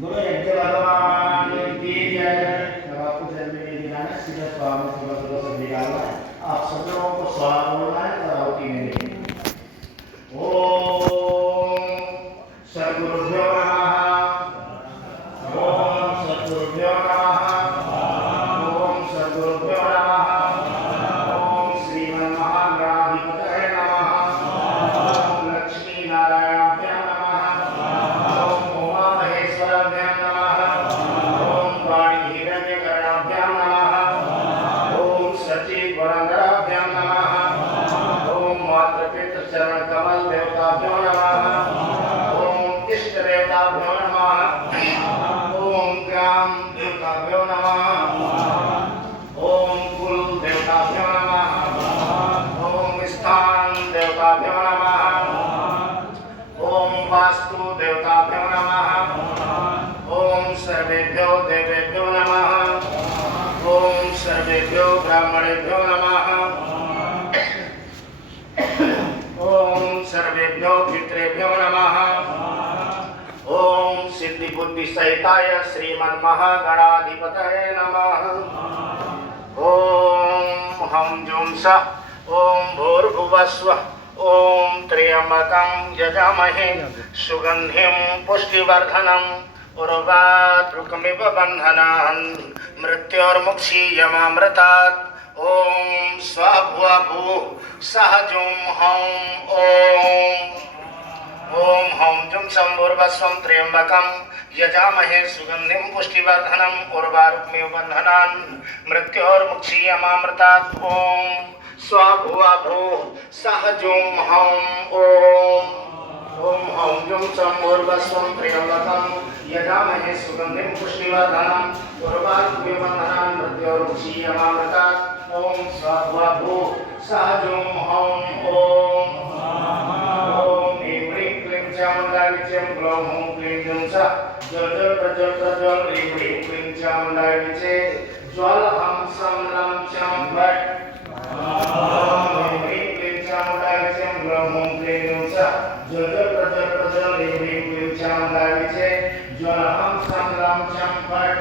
गुरु यज्ञ भगवान की जय। जब आपको जन्म में दिलाना है सीधा स्वामी सुबह से निकालना है। आप सब लोगों को स्वाहा बोलना है और आहुति में देनी। ओम सद्गुरुभ्यो नमः। ओम सद्गुरुभ्यो नमः। ओम सद्गुरुभ्यो नमः। ओम श्रीमन्महागणाधिपतये नमः। ओम लक्ष्मी नारायणाभ्यां नमः। ओम उमामहेश्वराभ्यां नमः। ओम वाणी हिरण्यकर्णाभ्यां नमः। ओम सचिवरंदराभ्यां नमः। ओम मातृपितृ चरण कमल देवताभ्यो नमः। ओम इष्ट देवताभ्यो नमः। ओम ग्राम देवताभ्यो नमः। ओम कुल देवताभ्यो नमः। ओम स्थान देवताभ्यो नमः। ओम वास्तु देवताभ्यो नमः। ओम सर्वेभ्यो देवेभ्यो नमः। ओम सर्वेभ्यो ब्राह्मणेभ्यो नमः। ओम सर्वेभ्यो पितृभ्यो नमः। ओम सिद्धि बुद्धि सहिताय श्रीमन्महागणाधिपतये नमः। ओम हम जुम स ओम भूर्भुवस्वः ओम त्र्यंबकं यजामहे सुगंधिं पुष्टिवर्धनम् उर्वारुकमिव बन्धनान् मृत्योर्मुक्षीयमामृतात्। ओम स्वाभुवा भूः सहजों हौं ओम हौं जुं संभूर्वस्वं त्र्यंबकं यजामहे सुगंधिं पुष्टिवर्धनम् उर्वारुकमिव बन्धनान् मृत्योर्मुक्षीयमामृतात्। ओम स्वाभुवा भूः सहजों हौं ओम हौं जुं संभूर्वस्वं त्र्यंबकं यजामहे सुगंधिं पुष्टिवर्धनम् उर्वारुकमिव बन्धनान् मृत्योर्मुक्षीयमामृतात्। ओम स्वाभुवा भूः सहजों हौं ओम ह्रीं क्लीं चामुण्डाय विचे ग्लौं हूं क्लीं जुं स जल जल प्रज्वल प्रज्वल ह्रीं क्लीं चामुण्डाय विचे ज्वल हम सम लं चं भट्। ह्रीं क्लीं चामुण्डाय विचे ग्लौं हूं क्लीं जुं स जल जल प्रज्वल प्रज्वल ह्रीं क्लीं चामुण्डाय विचे ज्वल हम सम लं चं भट्।